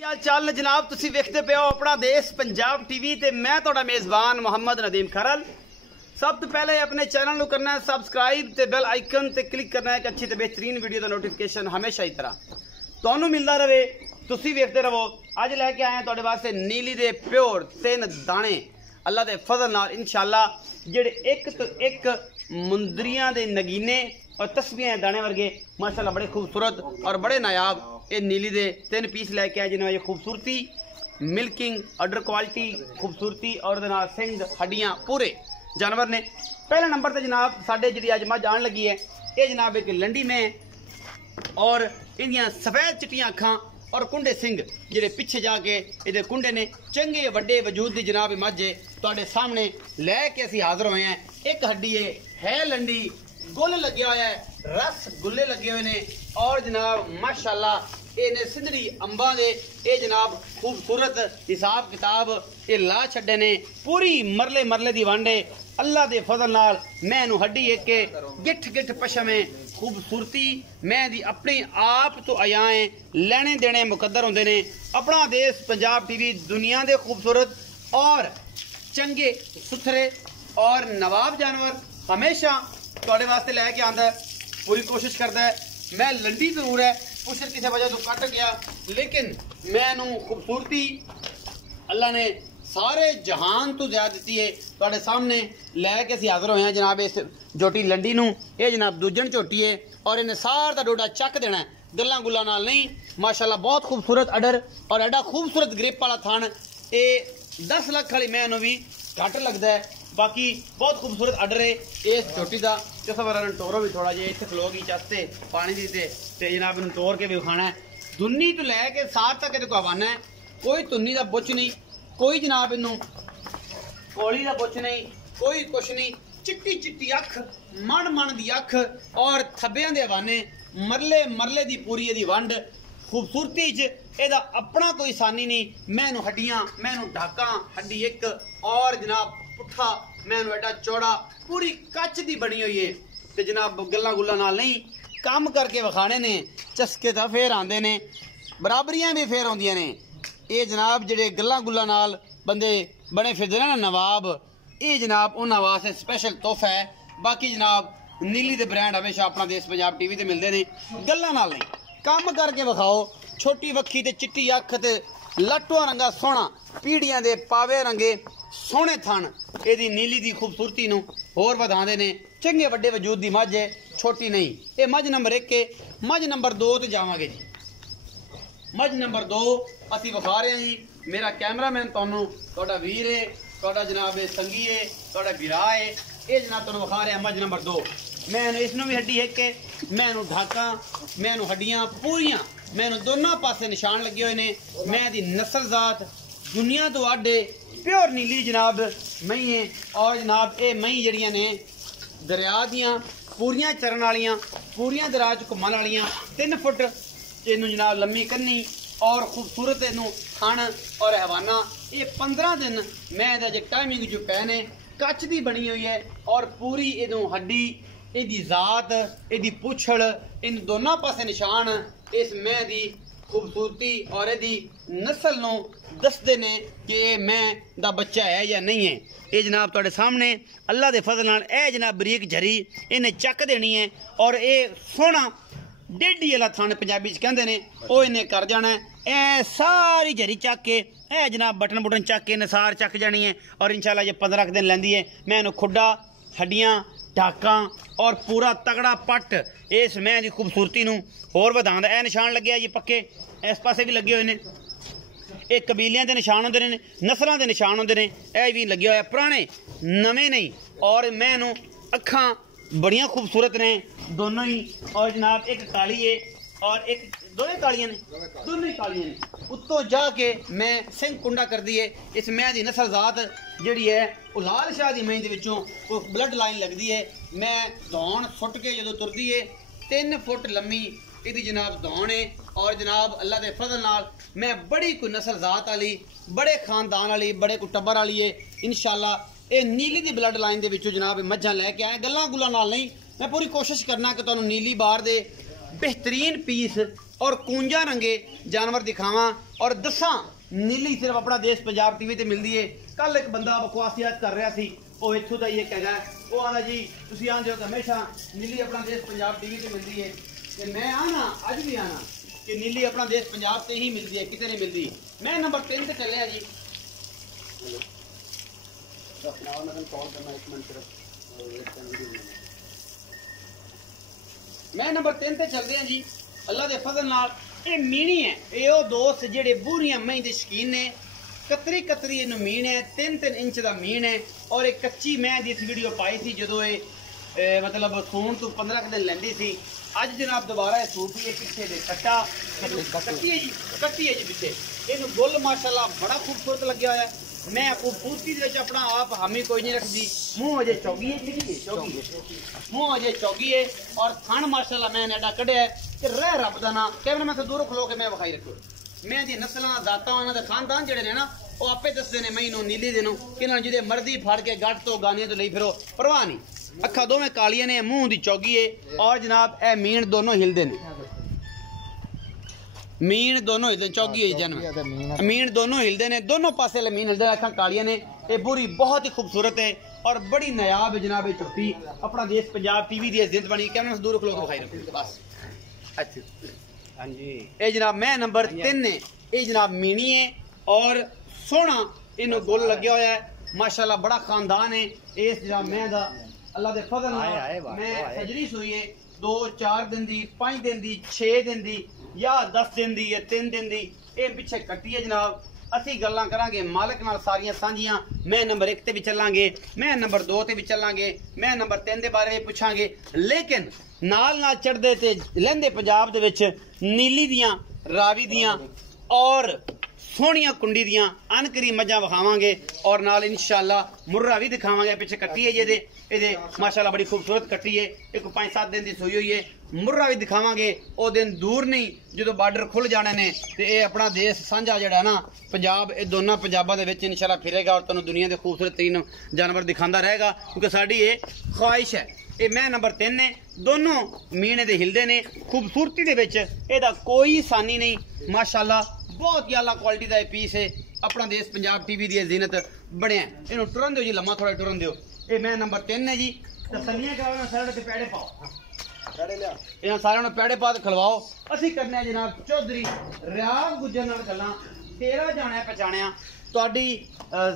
हाल चाल ने जनाब, तुसी वेखते पे हो अपना देश पंजाब टीवी ते मैं तुहाडा मेजबान मोहम्मद नदीम खरल। सब तो पहले अपने चैनल को करना है सबसक्राइब ते बेल आइकन ते क्लिक करना है कि अच्छी ते बेहतरीन वीडियो का नोटिफिकेशन हमेशा ही तरह तुहानू मिलता रहे, तुसी वेखते रहो। अज लैके आए तुहाडे वास्ते नीली दे प्योर 3 दाने अल्लाह के फजल नाल इंशाअल्लाह जेड़े एक तो एक मुंदरियां दे नगीने और तस्बियां दाने वर्गे माशाअल्लाह बड़े खूबसूरत और बड़े नायाब ये नीली दे 3 पीस लैके आए जिन्हें खूबसूरती मिल्किंग ऑर्डर क्वालिटी खूबसूरती और सिंग हड्डियां पूरे जानवर ने। पहले नंबर पर जनाब साढ़े जी अज मझ आन लगी है, ये जनाब एक लंडी में और इंदियां सफेद चिट्टियां अखां और कुंडे सिंह जेडे पिछे जाके ये कुंडे ने चंगे वड्डे वजूद की जनाब मझ तुहाडे सामने लैके असीं हाजिर हुए हैं। एक हड्डी है लंडी, गुल लगे हुआ है, रस गुल्ले लगे हुए ने और जनाब माशाअल्लाह इन्हें सिंधड़ी अंबा दे ये जनाब खूबसूरत हिसाब किताब ये ला छड़े ने। पूरी मरले मरले दी वांडे अल्लाह दे फजल नाल मैं नू हड्डी एक के गिठ गिठ पशमे खूबसूरती मैं दी अपने आप तो आयाएं लेने देने मुकद्दर होंदे ने। अपना देश पंजाब टीवी दुनिया दे खूबसूरत और चंगे सुथरे और नवाब जानवर हमेशा तुहाडे वास्ते लैके आंदा है, पूरी कोशिश करता है। मैं लंडी जरूर है, पुछर किसी वजह तो कट गया, लेकिन मैनू खूबसूरती अल्लाह ने सारे जहान तो ज्यादा दी है। तुहाडे सामने लैके असीं हाजिर होए हैं जनाब इस झोटी लंडी नू। ये जनाब दूजन झोटी है और इन्हें सार दा डोडा चक देना है, गल्लां गुल्लां नाल नहीं। माशाअल्लाह बहुत खूबसूरत अडर और एडा खूबसूरत ग्रिप वाला थान। ये 10 लाख वाली मैनू भी घट लगता है, बाकी बहुत खूबसूरत अडर है इस झोटी का। चौथा टोरो भी थोड़ा जिहा इत्थे खलो गई चस्ते पानी दी ते जनाब इन्हूं तोड़ के भी विखाना है। दुन्नी तो लैके सार तक इहदे को हवाना है, कोई तुन्नी का बुच नहीं, कोई जनाब इन्हूं कोली का बुच नहीं, कोई कुछ नहीं। चिट्टी चिट्टी अख मन मन दी अख और थब्बियां दे हवाने मरले मरले दी पूरी इहदी वंड खूबसूरती च एदा अपना कोई सानी नहीं। मैनू हड्डियां मैनू ढाकां हड्डी एक और जनाब पुट्ठा मैनू एडा चौड़ा पूरी कच दी बनी हुई है। ते जनाब गल्लां गुल्लां नाल नहीं काम करके विखाने ने, चस्के तां फेर आंदे ने, बराबरियां भी फेर आउंदियां ने। ये जनाब जेडे गल्लां गुल्लां नाल बंदे बने फिरदे ने ना नवाब, ये जनाब उन्हां वास्ते स्पैशल तोहफा है। बाकी जनाब नीली दे ब्रांड हमेशा अपना देश पंजाब टीवी ते मिलते ने। गल्लां नाल नहीं काम करके विखाओ। छोटी वक्खी ते चिट्टी अख ते लट्टुआ रंगा सोहना पीढ़ियां दे पावे रंगे सोहने थन एदी नीली दी खूबसूरती नू होर वधांदे ने। चंगे वड्डे वजूद दी मझ है, छोटी नहीं। ये मझ नंबर 1 है। मझ नंबर 2 ते जावांगे जी। मझ नंबर 2 असीं विखा रहे हैं जी। मेरा कैमरामैन तुहानू तुहाडा वीर है, तुहाडा जनाब संगी है, तुहाडा गिरा है। ये जनाब तुहानू विखा रहे हैं मझ नंबर 2। मैनू इसनू भी हड्डी एक है, मैनू ढाका मैनू हड्डियां पूरियां मैनू दोनों पासे निशान लगे हुए ने। मैं दी नस्ल जात दुनिया तो अड्डे प्योर नीली जनाब मई है और जनाब ये मई जड़ियां ने दरिया दियां पूरियां चरण वालियां पूरियां दरिया च घुमन वालियां 3 फुट इनू जनाब लम्मी कन्नी और खूबसूरत इनू थन और हवाना। ये 15 दिन मैं अजे टाइमिंग जो पैने कच दी बनी हुई है और पूरी इनू हड्डी इहदी जात इहदी पुछड़ इन दोनों पासे निशान इस मैं दी खूबसूरती और यदी नस्ल नू दसदे ने कि ये मैं दा बच्चा है या नहीं है। ये जनाब तुहाडे सामने अल्लाह दे फजल नाल ए जनाब बरीक झरी इन्हें चक देनी है और ये सोहना डेढ़ी वाला थान पंजाबी च कहंदे ने वो इन्हें कर जाना है। ए सारी झरी चक के ए जनाब बटन बुटन चक के नसार चक जानी है और इंशाल्लाह ये 15 दिन लैंदी है। मैं इन्हूं खुड्डा हड्डियां ढाका और पूरा तगड़ा पट इस मैं दी खूबसूरती नू होर वधांदा। ए निशान लगे ये पक्के इस पासे भी लगे हुए ने, ये कबीलियां दे निशान होंदे ने, नस्लां दे निशान होंदे ने। ए भी लगे हुए पुराने नवे नहीं और मैं नू अखां बड़ियां खूबसूरत ने दोनों ही। और जनाब एक काली है और एक दोनों कालियां ने, दोनों ही कालियां ने। उत्तों जाके मैं सिंह कुंडा कर दी है। इस मैं दी नस्ल जात जिहड़ी है वो लाल शाह दी मैं दे विचों वो ब्लड लाइन लगदी है। मैं दौन सुट के जदों तुरदी है 3 फुट लम्मी इहदी जनाब दौन है और जनाब अल्लाह दे फजल नाल मैं बड़ी कोई नस्ल जात वाली बड़े खानदान वाली बड़े कोई टब्बर वाली है इंशाअल्लाह। ये नीली दी ब्लड लाइन दे विचों जनाब मझां लैके आए। गल्लां गुल्लां नाल नहीं, मैं पूरी कोशिश करना कि तुहानू नीली बार दे बेहतरीन पीस और कूंजा रंगे जानवर दिखावा और दसा नीली सिर्फ अपना देश पंजाब टीवी ते मिलती है। कल एक बंदा बकवासियत कर रहा सी, वो इत्थों का ही एक है, वो आना जी तुसीं आंदे हो कि हमेशा नीली अपना देश पंजाब टीवी ते मिलती है, ते मैं आना अज भी आना कि नीली अपना देश पंजाब से ही मिलती है, कितने नहीं मिलती। मैं नंबर 3 ते चले जी। मैं नंबर 3 ते चलते हैं जी। अल्लाह के फजल नाल ये मीणी है, ये वो दोस्त जेडे बूरियां मई के शकीन ने। कतरी कतरी इन मीण है, 3-3 इंच का मीण है। और एक कच्ची मैं दी वीडियो पाई थी जो ये मतलब सून तो 15 दिन लेंदी सी। अज जनाब दोबारा सूट ही पिछे दे कट्टा कट्टी है जी, कट्टी है जी पिछे। इन गुल माशाल्लाह बड़ा खूबसूरत लगे हुआ है। मैं खूबसूरती अपना आप हामी कोई नहीं रखती। मुँह अजे चौगी है, मुँह अजे चौगी है। और थन माशाल्लाह मैं एडा कढ़िया है कि रह रब का ना कैमरा मैं दूर खलो के मैं विखाई रखो। मैं दी नस्ल जाता उन्होंने खानदान जड़े ने ना वो आपे दसते हैं मई नीली दिनों कि जिदे मर्जी फड़ के गट तो गाने तो ले फिरो परवाह नहीं। अखा दोवें कालियां ने, मुँह की चौगी है। और जनाब ए मीण दोनों हिलते हैं, मीण दोनों हिलते, चौगी हुई जन्म मीण दोनों हिलते हैं, दोनों पासे मीण हिलते हैं। अखा कालियां ने, ये पूरी बहुत ही खूबसूरत है और बड़ी नायाब है जनाब। ये चुट्टी अपना देश पंजाब टीवी की जिंद बनी। कैमरा से दूर खलो के दिखाई रखो बस। अच्छा हाँ जी, ये जनाब मैं नंबर 3 है। ये जनाब मीणी है और सोहना इन गोल लगे हुआ है माशाल्लाह, बड़ा खानदान है। इस जनाब मैं दा अल्लाह के फजल नाल मैं सजरी सुई है 2-4 दिन दी, 5 दिन दी, 6 दिन दी या 10 दिन दी या 3 दिन दी। ये पिछे कट्टी है जनाब। असी गल्लां करांगे मालिक नाल सारियां सांझियां। मैं नंबर 1 ते भी चलांगे, मैं नंबर 2 ते भी चलांगे, मैं नंबर 3 दे बारे में पूछांगे। लेकिन नाल नाल चढ़दे ते लैंदे पंजाब दे विच नीली दियां, रावी दियां और सोहणियां कुंडी दियां अनकरी मज्जां विखावांगे और नाल इंशाअल्लाह मुर्रा भी दिखावांगे। पिछे कट्टी है जेदे ये माशाल्लाह बड़ी खूबसूरत कट्टी है। एक 5-7 दिन की सुई हुई है। मुर्रा भी दिखावांगे। वो दिन दूर नहीं जो बॉर्डर खुल जाने ने ते ये अपना देश साझा जड़ा ना पंजाब, ये दोनों पंजाबों के विच इंशाअल्लाह फिरेगा और तुहानूं दुनिया के खूबसूरत तरीन जानवर दिखाता रहेगा क्योंकि साडी ये ख्वाहिश है। ये मैं नंबर 3 ने, दोनों मीणे दे हिलदे ने। खूबसूरती दे विच इहदा कोई सानी नहीं माशाल्लाह, बहुत ही आला क्वालिटी का पीस है। अपना देश पंजाब टीवी की जीनत बनया। इन्हूं टुरन दिओ जी, लम्मा थोड़ा टुरन दिओ। ये मैं नंबर 3 है जी। तसलियां कराओ, सारे ते पैड़े पाओ, इन्हां सारियां नूं पैड़े पा के खलवाओ। असीं करने जनाब चौधरी रियाज गुज्जर नाल गल्लां। 13 जाणिया पहचानिया, तुहाडी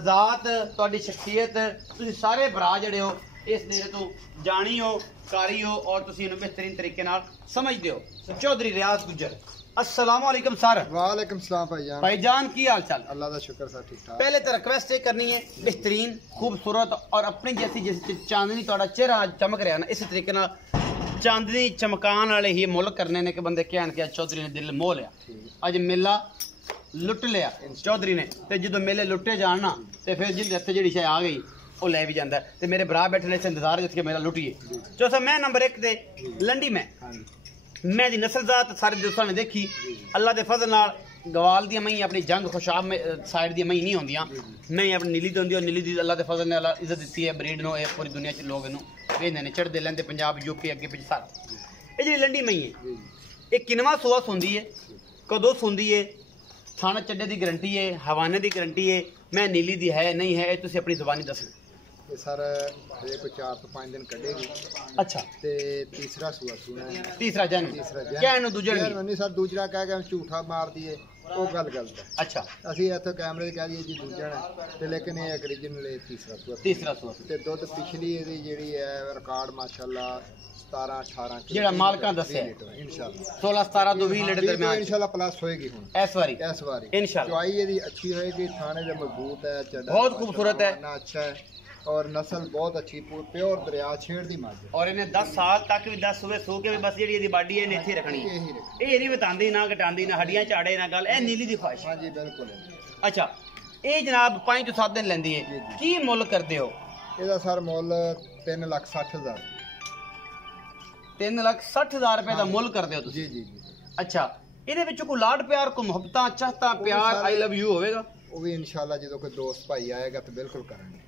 जात, तुहाडी शख्सियत, तुसीं सारे भरा जड़े हो इस डेरे तो जानी हो, कारी हो और तुसीं इहनूं बेहतरीन तरीके नाल समझदे हो। चौधरी रियाज गुज्जर, अस्सलाम वालेकुम सर। वालेकुम सलाम भाईजान। भाईजान की हाल चाल? अल्लाह का शुक्र सर, ठीक ठाक। पहले तो रिक्वेस्ट ये करनी है, बेहतरीन खूबसूरत और अपनी जैसी जैसी चांदनी थोड़ा चेहरा आज चमक रहा ना, इस तरीके नाल चांदनी चमकान वाले ही मुल करने ने कि बंदे कहन कि चौधरी ने दिल मोह लिया, अज मेला लुट लिया चौधरी ने। ते जो मेले लुटे जान ना ते फिर जिंदे हत्थे जिहड़ी शै आ गई वो ले भी जाता है। तो मेरे भरा बैठे ने इंतजार जिसके मेरा लुटिए। चौथा मैं नंबर 1 ते लंडी मैं दी नस्ल जात सारे दोस्तों ने देखी। अल्लाह के फजल नाल गवाल दी मई अपनी जंग खुशाब साइड दी मई नहीं होंदियां, मैं अपनी नीली दी होंदी और नीली दी अल्लाह के फजल ने इज्जत दी है। ब्रीड नो ये पूरी दुनिया च लोग इनू वेंदे ने, चढ़दे लैंदे पंजाब यूपी अगे पिछे सारे। ये जी लंडी मई है, ये किनवा सुआ सुंदी है, कदों सुंदी है, थाना चड्डे की गारंटी है, हवाने की गारंटी है। मैं नीली दी है नहीं है, तुसीं अपनी जुबानी दसना। ये सर हजे कोई 4 तो 5 दिन कटेगी। अच्छा, ते तीसरा सुआ सुना है, तीसरा जन्म कहन दूजा नहीं सर, दूसरा कह के झूठा मार दिए वो गल गलत है। अच्छा, ਅਸੀਂ ਇੱਥੇ ਕੈਮਰੇ 'ਚ ਕਹਿ ਦਈਏ ਜੀ ਦੂਜਾ ਹੈ ਤੇ ਲੇਕਿਨ ਇਹ ओरिजिनल तीसरा सुआ ਤੇ ਦੁੱਧ ਪਿਛਲੀ ਇਹਦੀ ਜਿਹੜੀ ਹੈ ਰਿਕਾਰਡ ਮਾਸ਼ਾਅੱਲਾ 17-18 ਜਿਹੜਾ ਮਾਲਕਾਂ ਦੱਸਿਆ इंशाल्लाह 16-17 ਤੋਂ 20 ਲੀਟਰ ਦਰਮਿਆਨ इंशाल्लाह प्लस होएगी ਹੁਣ ਇਸ ਵਾਰੀ इंशाल्लाह। ਚੁਆਈ ਇਹਦੀ ਅੱਛੀ ਹੋਏਗੀ, ਥਾਣੇ ਦੇ ਮਜ਼ਬੂਤ ਹੈ, ਚੱਡਾ बहुत खूबसूरत है ना अच्छा है और नस्ल बहुत अच्छी, प्योर दरिया छेड़ दी माज और इन्हें 10 साल तक भी 10 सुबह सो के भी बस जी इसकी बाडी है इत्थे रखनी है। ये नहीं बतांदी ना घटांदी ना हड्डियां झाड़े ना गल, ए नीली दी ख्वाहिश। हां जी बिल्कुल। अच्छा, ये जनाब 5 ਤੋਂ 7 दिन लेंदी है, की मुल करदे हो? ਇਹਦਾ ਸਰ ਮੁੱਲ 3,60,000 3,60,000 रुपए ਦਾ ਮੁੱਲ ਕਰਦੇ ਹੋ ਤੁਸੀਂ? ਜੀ। अच्छा, ਇਹਦੇ ਵਿੱਚ ਕੋਈ ਲਾਡ ਪਿਆਰ, ਕੋਈ ਮੁਹੱਬਤਾਂ, ਚਾਹਤਾਂ, ਪਿਆਰ, आई लव यू होवेਗਾ? ਉਹ ਵੀ ਇਨਸ਼ਾਅੱਲਾ ਜਦੋਂ ਕੋਈ ਦੋਸਤ ਭਾਈ ਆਏਗਾ ਤਾਂ ਬਿਲਕੁਲ ਕਰਾਂਗੇ।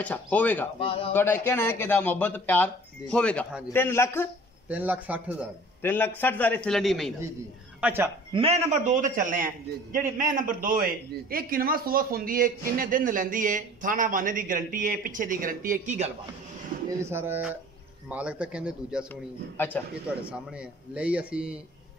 अच्छा होवेगा, ਤੁਹਾਡਾ ਕਹਿਣਾ ਹੈ ਕਿ ਦਾ ਮੁਹੱਬਤ ਪਿਆਰ ਹੋਵੇਗਾ। 3,60,000 3,60,000 3,60,000 ਇਸ ਲੰਡੀ ਮਹੀਨਾ। जी। अच्छा मैं नंबर 2 ते चलने हैं जी। जेडी मैं नंबर 2 है जी। ये किनवा सुआ सुंदी है किन्ने दिन लेंदी है थाना बाने दी गारंटी है पिछे दी गारंटी है की गलबात ਇਹ ਵੀ ਸਰ ਮਾਲਕ ਤਾਂ ਕਹਿੰਦੇ ਦੂਜਾ ਸੋਣੀ ਹੈ अच्छा ਇਹ ਤੁਹਾਡੇ ਸਾਹਮਣੇ ਹੈ ਲਈ ਅਸੀਂ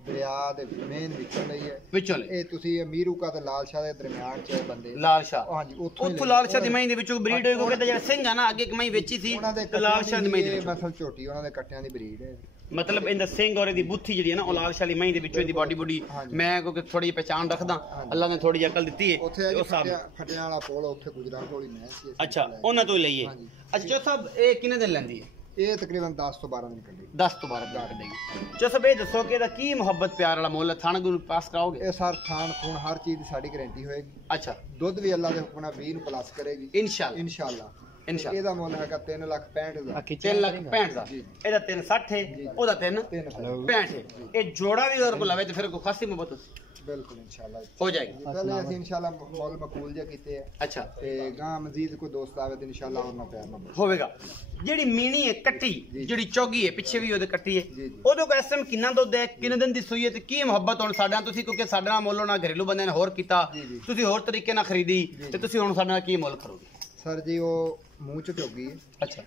ਦਰਿਆ ਦੇ ਮੇਨ ਵਿੱਚੋਂ ਲਈ ਹੈ विचों ले ਇਹ ਤੁਸੀਂ ਅਮੀਰੂ ਕਾ ਤੇ ਲਾਲ ਸ਼ਾਹ ਦੇ ਦਰਮਿਆਨ ਚ ਇਹ ਬੰਦੇ लाल शाह ਹਾਂਜੀ ਉੱਥੋਂ ਹੀ ਉੱਥੋਂ ਲਈ। ਲਾਲ ਸ਼ਾਹ ਦੀ ਮਹੀਂ ਦੇ ਵਿੱਚੋਂ ਬਰੀਡ ਹੋਈ ਕਿਉਂਕਿ ਜਿਹੜਾ ਸਿੰਘ ਆ ਨਾ ਅੱਗੇ ਇੱਕ ਮਹੀਂ ਵੇਚੀ ਸੀ ਉਹਨਾਂ ਦੇ ਤੇ ਲਾਲ ਸ਼ਾਹ ਦੀ ਮਹੀਂ ਦੇ ਇਹ ਵਿੱਚੋਂ ਮਸਲ ਝੋਟੀ ਉਹਨਾਂ ਦੇ ਕੱਟਿਆਂ ਦੀ ਬਰੀਡ ਹੈ ਮਤਲਬ ਇਹਦਾ ਸਿੰਘ ਔਰ ਇਹਦੀ ਬੁੱਥੀ ਜਿਹੜੀ ਹੈ ਨਾ ਉਹ ਲਾਲ ਸ਼ਾਹ ਦੀ ਮਹੀਂ ਦੇ ਵਿੱਚੋਂ ਇਹਦੀ ਬਾਡੀ ਬੁੱਡੀ ਹਾਂਜੀ। ਮੈਂ ਕਿਉਂਕਿ ਥੋੜੀ ਜਿਹੀ ਪਹਿਚਾਣ ਰੱਖਦਾ ਅੱਲਾ ਨੇ ਥੋੜੀ ਜਿਹੀ ਅਕਲ ਦਿੱਤੀ ਹੈ ਉੱਥੇ ਤੇ ਉਸ ਹਿਸਾਬ ਨਾਲ। ਫਟਿਆਂ ਵਾਲਾ ਪੁਲ ਉੱਥੇ ਗੁਜਰਾਂ ਕੋਲ ਹੀ ਮੈਂ ਸੀ ਅਸੀਂ ਅੱਛਾ ਲੈ ਕੇ। ਉਹਨਾਂ ਤੋਂ ਹੀ ਲਈਏ ਹਾਂਜੀ। ਅੱਛਾ ਜੋ ਸਭ ਇਹ ਕਿੰਨੇ ਦਿਨ ਲੈਂਦੀ ਹੈ ਇਹ ਤਕਰੀਬਨ 10 ਤੋਂ 12 ਦਿਨ ਕੱਢੀ 10 ਤੋਂ 12 ਦਿਨ ਕੱਢੇਗੀ ਜੋ ਸਭ ਇਹ ਦੱਸੋ ਕਿ ਇਹਦਾ ਕੀ ਮੁਹੱਬਤ ਪਿਆਰ ਵਾਲਾ ਮੁੱਲ ਥਾਣ ਗੁਰੂ ਪਾਸ ਕਰਾਓਗੇ ਇਹ ਸਰ ਥਾਣ ਖੂਨ ਹਰ ਚੀਜ਼ ਦੀ ਸਾਡੀ ਗਾਰੰਟੀ ਹੋਏਗੀ ਅੱਛਾ ਦੁੱਧ ਵੀ ਅੱਲਾ ਦੇ ਹੁਕਮ ਨਾਲ 20 ਨੂੰ ਪਲੱਸ ਕਰੇਗੀ ਇਨਸ਼ਾਅੱਲਾ ਇਨਸ਼ਾਅੱਲਾ ਇਨਸ਼ਾਅੱਲਾ ਇਹਦਾ ਮੁੱਲ ਹੈਗਾ 3,65,000 3,65,000 ਦਾ ਜੀ। ਇਹਦਾ 3,60 ਹੈ ਜੀ। ਉਹਦਾ 3,65 3,65,000 ਹੈ ਇਹ ਜੋੜਾ ਵੀ ਅਗਰ ਕੋ ਲਵੇ ਤੇ ਫਿਰ ਕੋਈ ਖਾਸੀ ਮੁਹੱਬਤ ਬਿਲਕੁਲ ਇਨਸ਼ਾਅੱਲਾ ਹੋ ਜਾਏਗੀ ਪਹਿਲੇ ਅਸੀਂ ਇਨਸ਼ਾਅੱਲਾ ਮੁੱਲ ਮਕਬੂਲ ਜਿਹਾ ਕੀਤੇ ਆ ਅੱਛਾ ਤੇ ਗਾਂ ਮਜ਼ੀਦ ਕੋਈ ਦੋਸਤ ਆਵੇ ਤੇ ਇਨਸ਼ਾਅੱਲਾ ਉਹਨਾਂ ਪਿਆਰ ਨਾਲ ਹੋਵੇਗਾ ਜਿਹੜੀ ਮੀਣੀ ਹੈ ਕੱਟੀ ਜੀ। ਜਿਹੜੀ ਚੌਗੀ ਹੈ ਪਿੱਛੇ ਵੀ ਉਹਦੇ ਕੱਟੀ ਹੈ ਜੀ, ਜੀ। ਉਹਦੇ ਕੋਲ ਇਸ ਟਾਈਮ ਕਿੰਨਾ ਦੁੱਧ ਹੈ ਕਿੰਨੇ ਦਿਨ ਦੀ ਸੂਈ ਹੈ ਤੇ ਕੀ ਮੁਹੱਬਤ ਹੁਣ ਸਾਡੇ ਨਾਲ ਤੁਸੀਂ ਕਿਉਂਕਿ ਸਾਡੇ ਨਾਲ ਮੁੱਲ ਨਾਲ ਘਰੇਲੂ ਬੰਦੇ ਨੇ ਹੋਰ ਕੀਤਾ ਜੀ, ਜੀ। ਤੁਸੀਂ ਹੋਰ ਤਰੀਕੇ ਨਾਲ ਖਰੀਦੀ ਜੀ, ਤੇ ਜੀ। ਤੁਸੀਂ ਹੁਣ ਸਾਡੇ ਨਾਲ ਕੀ ਮੁੱਲ ਕਰੋਗੇ ਸਰ ਜੀ ਉਹ ਮੂੰਹ ਚ ਝੋਗੀ ਹੈ ਅੱਛਾ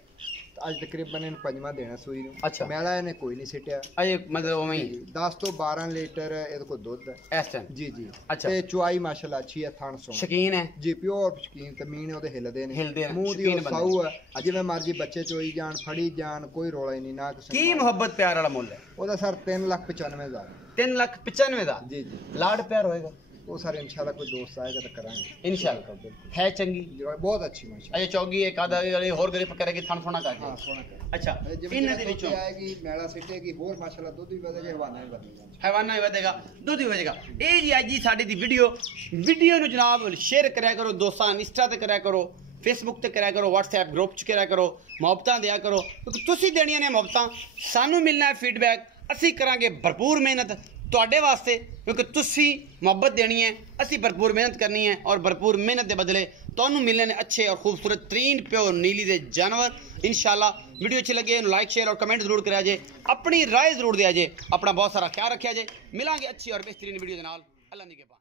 ਅੱਜ ਤਕਰੀਬਨ ਇਹਨੂੰ ਪੰਜਵਾਂ ਦੇਣਾ ਸੂਈ ਨੂੰ ਅੱਛਾ। ਮੈਲਾ ਇਹਨੇ ਕੋਈ ਨਹੀਂ ਸਿੱਟਿਆ ਅਜੇ ਮਤਲਬ ਉਵੇਂ ਹੀ 10 ਤੋਂ 12 ਲੀਟਰ ਇਹਦੇ ਕੋਲ ਦੁੱਧ ਹੈ ਇਸ ਟਾਈਮ ਜੀ ਜੀ ਅੱਛਾ। ਤੇ ਚੁਆਈ ਮਾਸ਼ਾਅੱਲਾ ਅੱਛੀ ਹੈ ਥਣ ਸੋਂ ਸ਼ਕੀਨ ਹੈ ਜੀ ਪਿਓਰ ਸ਼ਕੀਨ ਤਮੀਨ ਉਹਦੇ ਹਿੱਲਦੇ ਹਿੱਲਦੇ ਨੇ, ਮੂੰਹ ਦੀ ਸ਼ੌਕੀਨ ਉਹ ਬੰਦੇ। ਸਾਊ ਹੈ ਜਿਵੇਂ ਮਰਜੀ ਬੱਚੇ ਚੋਈ ਜਾਣ ਫੜੀ ਜਾਣ ਕੋਈ ਰੋਲਾ ਹੀ ਨਹੀਂ ਨਾ ਕਿਸੇ ਕੀ ਨੂੰ। ਮੁਹੱਬਤ ਪਿਆਰ ਵਾਲਾ ਮੁੱਲ ਹੈ ਉਹਦਾ ਸਰ 3,95,000 3,95,000 ਦਾ ਜੀ ਜੀ ਲਾਡ ਪਿਆਰ ਹੋਏਗਾ ਉਹ ਸਰ ਇਨਸ਼ਾਅੱਲਾ ਕੋਈ ਦੋਸਤ ਆਏਗਾ ਤਾਂ ਕਰਾਂਗੇ ਇਨਸ਼ਾਅੱਲਾ ਹੈ ਚੰਗੀ ਜੀ, ਬਹੁਤ ਅੱਛੀ ਮਾਸ਼ਾਅੱਲਾ ਅਜੇ ਚੌਗੀ ਇੱਕ ਆਧਾ ਵਾਲੀ ਹੋਰ ਗਰੀਬ ਕਰੇਗੀ ਥਣ ਥੋਣਾ ਹਾਂ ਕਰਕੇ ਸੋਹਣਾ ਕਰ ਅੱਛਾ ਜਿਵੇਂ ਇਹਨਾਂ ਦੇ ਦੁੱਧ ਵਿੱਚੋਂ ਆਏਗੀ ਮੈਲਾ ਸਿੱਟੇਗੀ ਹੋਰ ਮਾਸ਼ਾਅੱਲਾ ਦੁੱਧ ਵੀ ਵਧੇਗਾ ਹਵਾਨਾ ਵੀ ਵਧੇਗਾ ਹੈਵਾਨਾ ਵੀ ਵਧੇਗਾ ਦੁੱਧ ਵੀ ਵਧੇਗਾ ਇਹ ਜੀ ਅੱਜ ਦੀ ਸਾਡੀ ਦੀ ਵੀਡੀਓ ਨੂੰ ਜਨਾਬ ਸ਼ੇਅਰ ਕਰਿਆ ਕਰੋ ਦੋਸਤਾਂ ਇੰਸਟਾ ਤੇ ਕਰਿਆ ਕਰੋ ਫੇਸਬੁੱਕ ਤੇ ਕਰਿਆ ਕਰੋ WhatsApp ਗਰੁੱਪ ਚ ਕਰਿਆ ਕਰੋ ਮੁਹੱਬਤਾਂ ਦਿਆ ਕਰੋ ਕਿਉਂਕਿ ਤੁਸੀਂ ਦੇਣੀਆਂ ਨੇ ਮੁਹੱਬਤਾਂ ਸਾਨੂੰ ਮਿਲਣਾ ਹੈ ਫੀਡਬੈਕ ਅਸੀਂ ਕਰਾਂਗੇ ਭਰਪੂਰ ਮਿਹਨਤ ਤੁਹਾਡੇ ਵਾਸਤੇ ਕਿਉਂਕਿ ਤੁਸੀਂ ਮੁਹੱਬਤ ਦੇਣੀ ਹੈ ਅਸੀਂ ਭਰਪੂਰ ਮਿਹਨਤ ਕਰਨੀ ਹੈ ਔਰ ਭਰਪੂਰ ਮਿਹਨਤ ਦੇ ਬਦਲੇ ਤੁਹਾਨੂੰ ਮਿਲਣੇ ਨੇ ਅੱਛੇ ਔਰ ਖੂਬਸੂਰਤ ਤਰੀਨ ਪਿਓਰ ਨੀਲੀ ਦੇ ਜਾਨਵਰ ਇਨਸ਼ਾਅੱਲਾ ਵੀਡੀਓ ਅੱਛੀ ਲੱਗੇ ਲਾਈਕ ਸ਼ੇਅਰ ਔਰ ਕਮੈਂਟ ਜ਼ਰੂਰ ਕਰਿਆ ਜੇ ਆਪਣੀ ਰਾਏ ਜ਼ਰੂਰ ਦਿਆ ਜੇ ਆਪਣਾ ਬਹੁਤ ਸਾਰਾ ਖਿਆਲ ਰੱਖਿਆ ਜੇ ਮਿਲਾਂਗੇ ਅੱਛੀ ਔਰ ਬਿਹਤਰੀਨ ਵੀਡੀਓ ਦੇ ਨਾਲ ਅੱਲਾ ਨਿਗਹਿਬਾਨ।